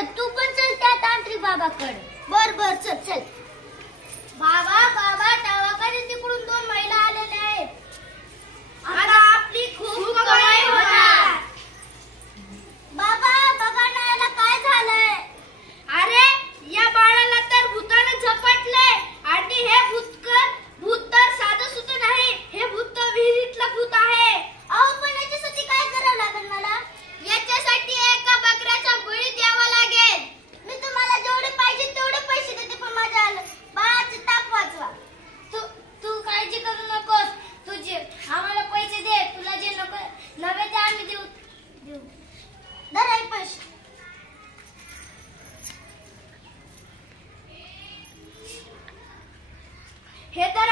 तर तू पण चल त्या तांत्रिक बाबाकडे. बर बर चल चल. बाबा बाबा टावाकडे तिकडून 2 महिला आलेल्या आहेत. आता आपली खूप कमाई होणार. बाबा बघा ना याला काय झालंय. अरे या बाळाला तर भूताने झपटले आणि हे भूत तर साधं सुद्धा नाही. हे भूत तर विहिरीतलं भूत आहे. अहो पण याच्यासाठी काय करावं लागेल मला. याच्यासाठी एका बकऱ्याचा बळी द्यावा लागेल. मी तुम्हाला जेवढे पाहिजे तेवढे पैसे देते पण माझ्या बाळाचे ताप वाचवा. तू काळजी करू नकोस. तुझे आम्हाला पैसे दे. तुला जे नको नवे ते आम्ही देऊ. धर हे पैसे. हे तर